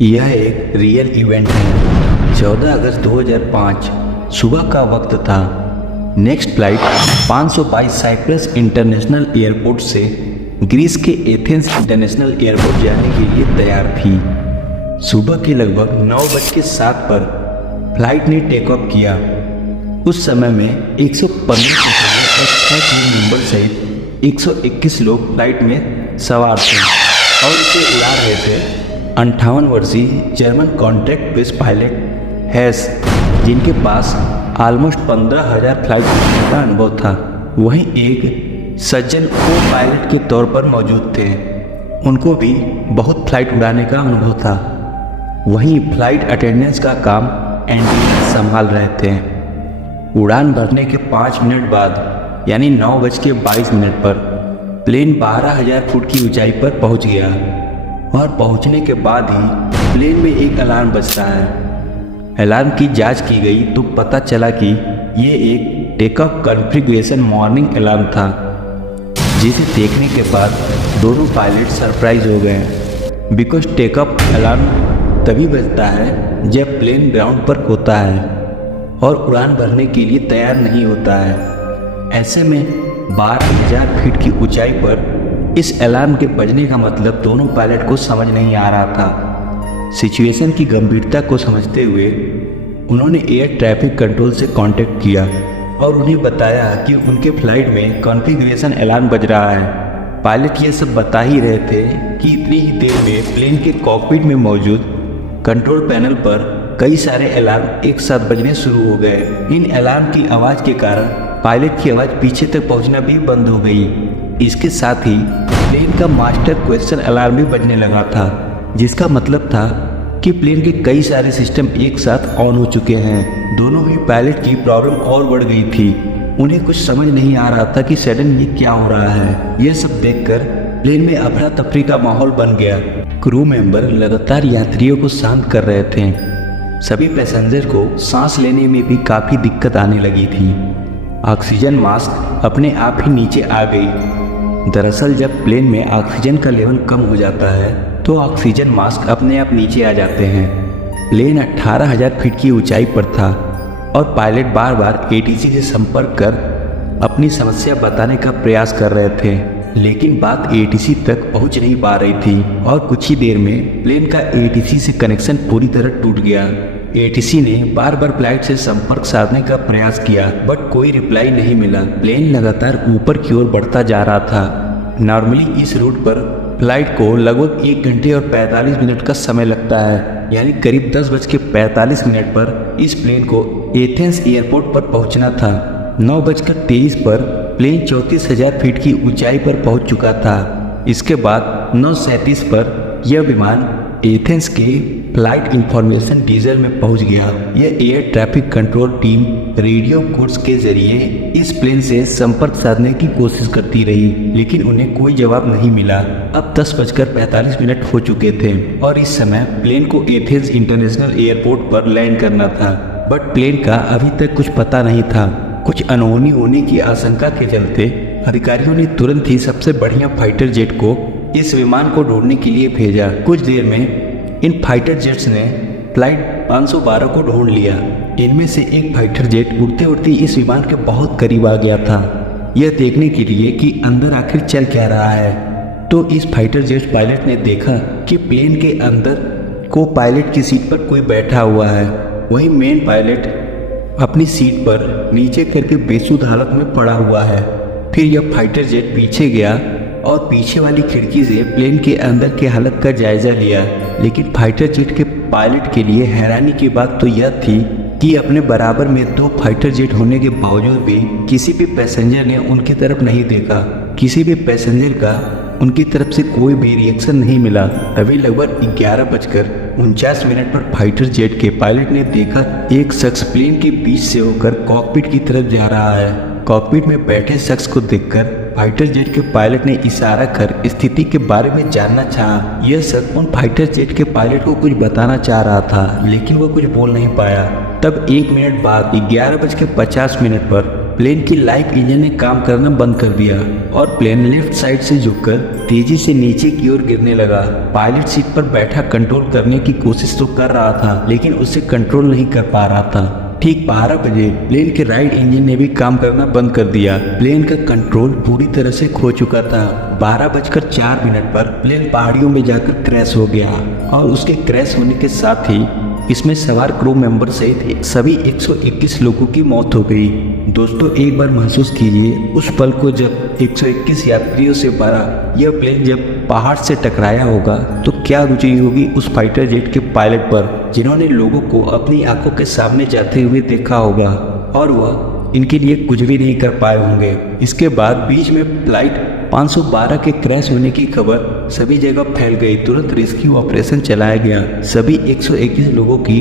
यह एक real event है। 14 अगस्त 2005 सुबह का वक्त था। Next flight 522 Cyprus international airport से ग्रीस के एथेंस इंटरनेशनल एयरपोर्ट जाने के लिए तैयार थी। सुबह के लगभग 9:07 पर फ्लाइट ने टेक ऑफ किया। उस समय में 115 और 6 क्रू मेंबर सहित 121 लोग फ्लाइट में सवार थे और इसे उड़ा रहे थे 58 वर्षीय जर्मन कॉन्ट्रैक्ट बेस पायलट हैस, जिनके पास ऑलमोस्ट 15,000 फ्लाइट का अनुभव था। वहीं एक सज्जन को पायलट के तौर पर मौजूद थे। उनको भी बहुत फ्लाइट उड़ाने का अनुभव था। वहीं फ्लाइट अटेंडेंस का काम एंडी संभाल रहे थे। उड़ान भरने के 5 मिनट बाद यानी 9:22 पर प्लेन 12,000 फुट की ऊंचाई पर पहुंच गया और पहुंचने के बाद ही प्लेन में एक अलार्म बजता है। अलार्म की जांच की गई तो पता चला कि ये एक take off configuration warning alarm था, जिसे देखने के बाद दोनों पायलट सरप्राइज हो गए। बिकॉज टेक ऑफ अलार्म तभी बजता है जब प्लेन ग्राउंड पर होता है और उड़ान भरने के लिए तैयार नहीं होता है। ऐसे में 12,000 फीट की ऊंचाई पर इस अलार्म के बजने का मतलब दोनों पायलट को समझ नहीं आ रहा था। सिचुएशन की गंभीरता को समझते हुए उन्होंने एयर ट्रैफिक कंट्रोल से कांटेक्ट किया और उन्हें बताया कि उनके फ्लाइट में कॉन्फ़िगरेशन अलार्म बज रहा है। पायलट ये सब बता ही रहे थे कि इतनी ही देर में प्लेन के कॉकपिट में मौजूद कंट्रोल पैनल पर कई सारे अलार्म एक साथ बजने शुरू हो गए। इन अलार्म की आवाज़ के कारण पायलट की आवाज़ पीछे तक पहुंचना भी बंद हो गई। इसके साथ ही प्लेन का मास्टर क्वेश्चन अलार्म भी बजने लगा था, जिसका मतलब था कि प्लेन के कई सारे सिस्टम एक साथ ऑन हो चुके हैं। दोनों ही पायलट की प्रॉब्लम और बढ़ गई थी। उन्हें कुछ समझ नहीं आ रहा था कि सडन ये क्या हो रहा है। यह सब देखकर प्लेन में अफरा तफरी का माहौल बन गया। क्रू मेंबर लगातार यात्रियों को शांत कर रहे थे। सभी पैसेंजर को सांस लेने में भी काफ़ी दिक्कत आने लगी थी। ऑक्सीजन मास्क अपने आप ही नीचे आ गई। दरअसल जब प्लेन में ऑक्सीजन का लेवल कम हो जाता है तो ऑक्सीजन मास्क अपने आप नीचे आ जाते हैं। प्लेन 18,000 फीट की ऊंचाई पर था और पायलट बार बार एटीसी से संपर्क कर अपनी समस्या बताने का प्रयास कर रहे थे, लेकिन बात एटीसी तक पहुंच नहीं पा रही थी और कुछ ही देर में प्लेन का एटीसी से कनेक्शन पूरी तरह टूट गया। एटीसी ने बार बार फ्लाइट से संपर्क साधने का प्रयास किया, बट कोई रिप्लाई नहीं मिला। प्लेन लगातार ऊपर की ओर बढ़ता जा रहा था। नॉर्मली इस रूट पर फ्लाइट को लगभग 1 घंटे और 45 मिनट का समय लगता है, यानी करीब 10:45 पर इस प्लेन को एथेंस एयरपोर्ट पर पहुंचना था। 9:23 पर प्लेन 34,000 फीट की ऊंचाई पर पहुंच चुका था। इसके बाद 9:37 पर यह विमान एथेंस के फ्लाइट इंफॉर्मेशन डीजल में पहुंच गया। यह air traffic control team radio codes के जरिए इस प्लेन से संपर्क साधने की कोशिश करती रही, लेकिन उन्हें कोई जवाब नहीं मिला। अब 10:45 हो चुके थे और इस समय प्लेन को एथेंस इंटरनेशनल एयरपोर्ट पर लैंड करना था, बट प्लेन का अभी तक कुछ पता नहीं था। कुछ अनहोनी होने की आशंका के चलते अधिकारियों ने तुरंत ही सबसे बढ़िया फाइटर जेट को इस विमान को ढूंढने के लिए भेजा। कुछ देर में इन फाइटर जेट्स ने फ्लाइट 512 को ढूंढ लिया। इनमें से एक फाइटर जेट उड़ते उड़ते इस विमान के बहुत करीब आ गया था, यह देखने के लिए कि अंदर आखिर चल क्या रहा है। तो इस फाइटर जेट पायलट ने देखा कि प्लेन के अंदर को पायलट की सीट पर कोई बैठा हुआ है। वहीं मेन पायलट अपनी सीट पर नीचे करके बेसुध हालत में पड़ा हुआ है। फिर यह फाइटर जेट पीछे गया और पीछे वाली खिड़की से प्लेन के अंदर की हालत का जायजा लिया। लेकिन फाइटर जेट के पायलट के लिए हैरानी की बात तो यह थी कि अपने बराबर में 2 फाइटर जेट होने के बावजूद भी किसी भी पैसेंजर ने उनकी तरफ नहीं देखा। किसी भी पैसेंजर का उनकी तरफ से कोई भी रिएक्शन नहीं मिला। तभी लगभग 11:49 पर फाइटर जेट के पायलट ने देखा एक शख्स प्लेन के बीच से होकर कॉकपिट की तरफ जा रहा है। कॉकपिट में बैठे शख्स को देखकर फाइटर जेट के पायलट ने इशारा कर स्थिति के बारे में जानना चाहा। यह शख्स उन फाइटर जेट के पायलट को कुछ बताना चाह रहा था, लेकिन वो कुछ बोल नहीं पाया। तब 1 मिनट बाद 11:50 पर प्लेन की लाइफ इंजन ने काम करना बंद कर दिया और प्लेन लेफ्ट साइड से झुककर तेजी से नीचे की ओर गिरने लगा। पायलट सीट पर बैठा कंट्रोल करने की कोशिश तो कर रहा था, लेकिन उससे कंट्रोल नहीं कर पा रहा था। ठीक 12 बजे प्लेन के राइट इंजन ने भी काम करना बंद कर दिया। प्लेन का कंट्रोल पूरी तरह से खो चुका था। 12:04 पर प्लेन पहाड़ियों में जाकर क्रैश हो गया और उसके क्रैश होने के साथ ही इसमें सवार क्रू मेंबर सहित सभी 121 लोगों की मौत हो गई। दोस्तों, एक बार महसूस कीजिए उस पल को जब 121 यात्रियों से भरा यह प्लेन जब पहाड़ से टकराया होगा तो क्या गुजरी होगी उस फाइटर जेट के पायलट पर, जिन्होंने लोगों को अपनी आंखों के सामने जाते हुए देखा होगा और वह इनके लिए कुछ भी नहीं कर पाए होंगे। इसके बाद बीच में फ्लाइट 512 के क्रैश होने की खबर सभी जगह फैल गई। तुरंत रेस्क्यू ऑपरेशन चलाया गया। सभी 121 लोगों की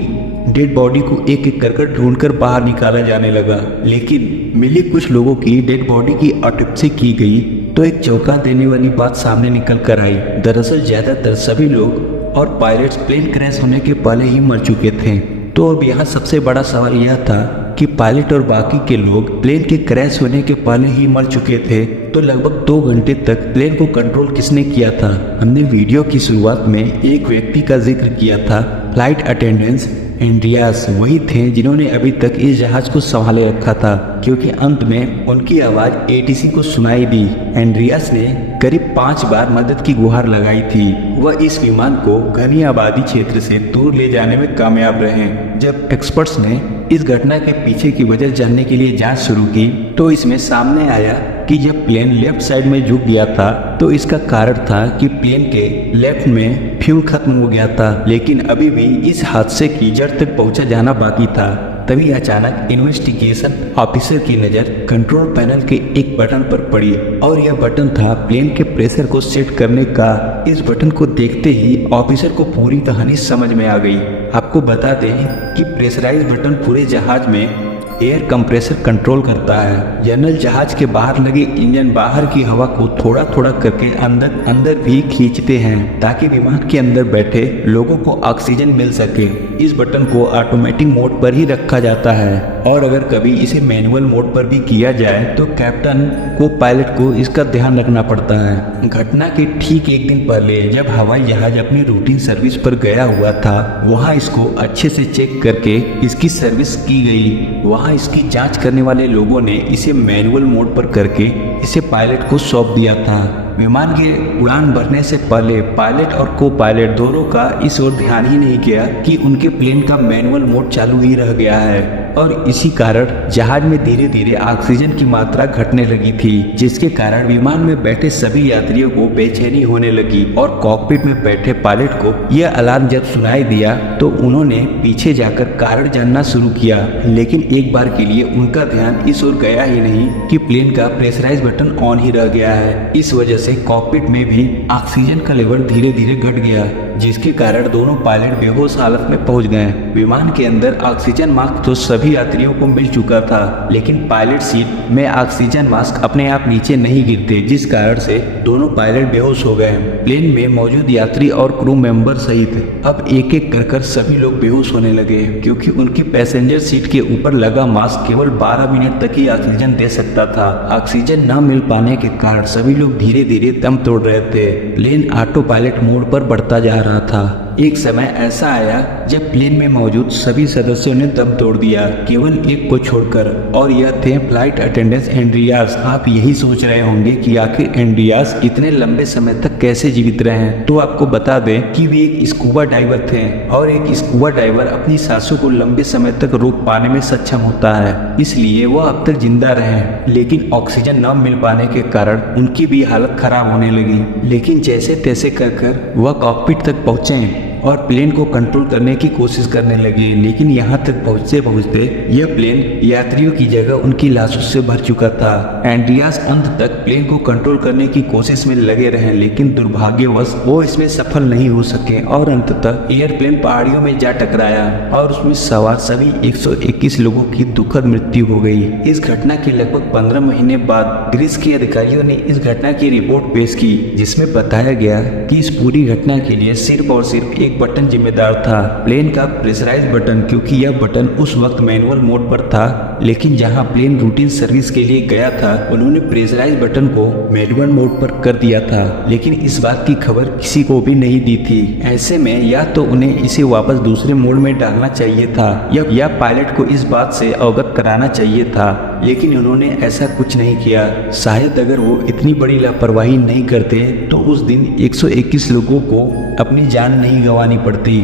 डेड बॉडी को एक एक कर ढूंढकर बाहर निकाला जाने लगा, लेकिन मिली कुछ लोगों की डेड बॉडी की ऑटोप्सी की गई तो एक चौंका देने वाली बात सामने निकल कर आई। दरअसल ज्यादातर सभी लोग और पायलट्स प्लेन क्रैश होने के पहले ही मर चुके थे। तो अब यहाँ सबसे बड़ा सवाल यह था कि पायलट और बाकी के लोग प्लेन के क्रैश होने के पहले ही मर चुके थे, तो लगभग 2 घंटे तक प्लेन को कंट्रोल किसने किया था? हमने वीडियो की शुरुआत में एक व्यक्ति का जिक्र किया था, फ्लाइट अटेंडेंट एंड्रियास। वही थे जिन्होंने अभी तक इस जहाज को संभाले रखा था, क्योंकि अंत में उनकी आवाज एटीसी को सुनाई दी। एंड्रियास ने करीब 5 बार मदद की गुहार लगाई थी। वह इस विमान को घनी आबादी क्षेत्र से दूर ले जाने में कामयाब रहे। जब एक्सपर्ट्स ने इस घटना के पीछे की वजह जानने के लिए जांच शुरू की तो इसमें सामने आया कि जब प्लेन लेफ्ट साइड में झुक गया था तो इसका कारण था कि प्लेन के लेफ्ट में फ्यूल खत्म हो गया था, लेकिन अभी भी इस हादसे की जड़ तक पहुंचा जाना बाकी था। तभी अचानक इन्वेस्टिगेशन ऑफिसर की नजर कंट्रोल पैनल के एक बटन पर पड़ी और यह बटन था प्लेन के प्रेशर को सेट करने का। इस बटन को देखते ही ऑफिसर को पूरी कहानी समझ में आ गई। आपको बता दें कि प्रेशराइज बटन पूरे जहाज में एयर कंप्रेसर कंट्रोल करता है। जनरल जहाज के बाहर लगे इंजन बाहर की हवा को थोड़ा थोड़ा करके अंदर भी खींचते हैं ताकि विमान के अंदर बैठे लोगों को ऑक्सीजन मिल सके। इस बटन को ऑटोमेटिक मोड पर ही रखा जाता है और अगर कभी इसे मैनुअल मोड पर भी किया जाए तो कैप्टन को पायलट को इसका ध्यान रखना पड़ता है। घटना के ठीक एक दिन पहले जब हवाई जहाज अपनी रूटीन सर्विस पर गया हुआ था, वहाँ इसको अच्छे से चेक करके इसकी सर्विस की गई। वहाँ इसकी जांच करने वाले लोगों ने इसे मैनुअल मोड पर करके इसे पायलट को सौंप दिया था। विमान के उड़ान भरने से पहले पायलट और को पायलट दोनों का इस ओर ध्यान ही नहीं गया कि उनके प्लेन का मैनुअल मोड चालू ही रह गया है और इसी कारण जहाज में धीरे धीरे ऑक्सीजन की मात्रा घटने लगी थी, जिसके कारण विमान में बैठे सभी यात्रियों को बेचैनी होने लगी और कॉकपिट में बैठे पायलट को यह अलार्म जब सुनाई दिया तो उन्होंने पीछे जाकर कारण जानना शुरू किया, लेकिन एक बार के लिए उनका ध्यान इस ओर गया ही नहीं कि प्लेन का प्रेशराइज बटन ऑन ही रह गया है। इस वजह से कॉकपिट में भी ऑक्सीजन का लेवल धीरे धीरे घट गया, जिसके कारण दोनों पायलट बेहोश हालत में पहुंच गए। विमान के अंदर ऑक्सीजन मास्क तो सभी यात्रियों को मिल चुका था, लेकिन पायलट सीट में ऑक्सीजन मास्क अपने आप नीचे नहीं गिरते, जिस कारण से दोनों पायलट बेहोश हो गए। प्लेन में मौजूद यात्री और क्रू मेंबर सहित अब एक एक कर सभी लोग बेहोश होने लगे, क्योंकि उनकी पैसेंजर सीट के ऊपर लगा मास्क केवल 12 मिनट तक ही ऑक्सीजन दे सकता था। ऑक्सीजन न मिल पाने के कारण सभी लोग धीरे धीरे दम तोड़ रहे थे। प्लेन ऑटो पायलट मोड पर बढ़ता जा रहा था। एक समय ऐसा आया जब प्लेन में मौजूद सभी सदस्यों ने दम तोड़ दिया, केवल एक को छोड़कर, और यह थे फ्लाइट अटेंडेंट एंड्रियास। आप यही सोच रहे होंगे कि आखिर एंड्रियास इतने लंबे समय तक कैसे जीवित रहे हैं। तो आपको बता दें कि वे एक स्कूबा डाइवर थे और एक स्कूबा डाइवर अपनी सांसों को लंबे समय तक रोक पाने में सक्षम होता है, इसलिए वह अब तक जिंदा रहे। लेकिन ऑक्सीजन न मिल पाने के कारण उनकी भी हालत खराब होने लगी, लेकिन जैसे तैसे कर वह कॉकपिट तक पहुंचे और प्लेन को कंट्रोल करने की कोशिश करने लगे। लेकिन यहाँ तक पहुँचते पहुँचते यह प्लेन यात्रियों की जगह उनकी लाशों से भर चुका था। एंड्रियास अंत तक प्लेन को कंट्रोल करने की कोशिश में लगे रहे, लेकिन दुर्भाग्यवश वो इसमें सफल नहीं हो सके और अंततः एयरप्लेन पहाड़ियों में जा टकराया और उसमें सवार सभी 121 लोगों की दुखद मृत्यु हो गई। इस घटना के लगभग 15 महीने बाद ग्रीस के अधिकारियों ने इस घटना की रिपोर्ट पेश की, जिसमें बताया गया कि इस पूरी घटना के लिए सिर्फ और सिर्फ एक बटन जिम्मेदार था, प्लेन का प्रेशराइज बटन, क्योंकि यह बटन उस वक्त मैनुअल मोड पर था। लेकिन जहां प्लेन रूटीन सर्विस के लिए गया था उन्होंने प्रेशराइज बटन को मैनुअल मोड पर कर दिया था, लेकिन इस बात की खबर किसी को भी नहीं दी थी। ऐसे में या तो उन्हें इसे वापस दूसरे मोड में डालना चाहिए था या पायलट को इस बात से अवगत कराना चाहिए था, लेकिन उन्होंने ऐसा कुछ नहीं किया। शायद अगर वो इतनी बड़ी लापरवाही नहीं करते तो उस दिन 121 लोगों को अपनी जान नहीं गंवानी पड़ती।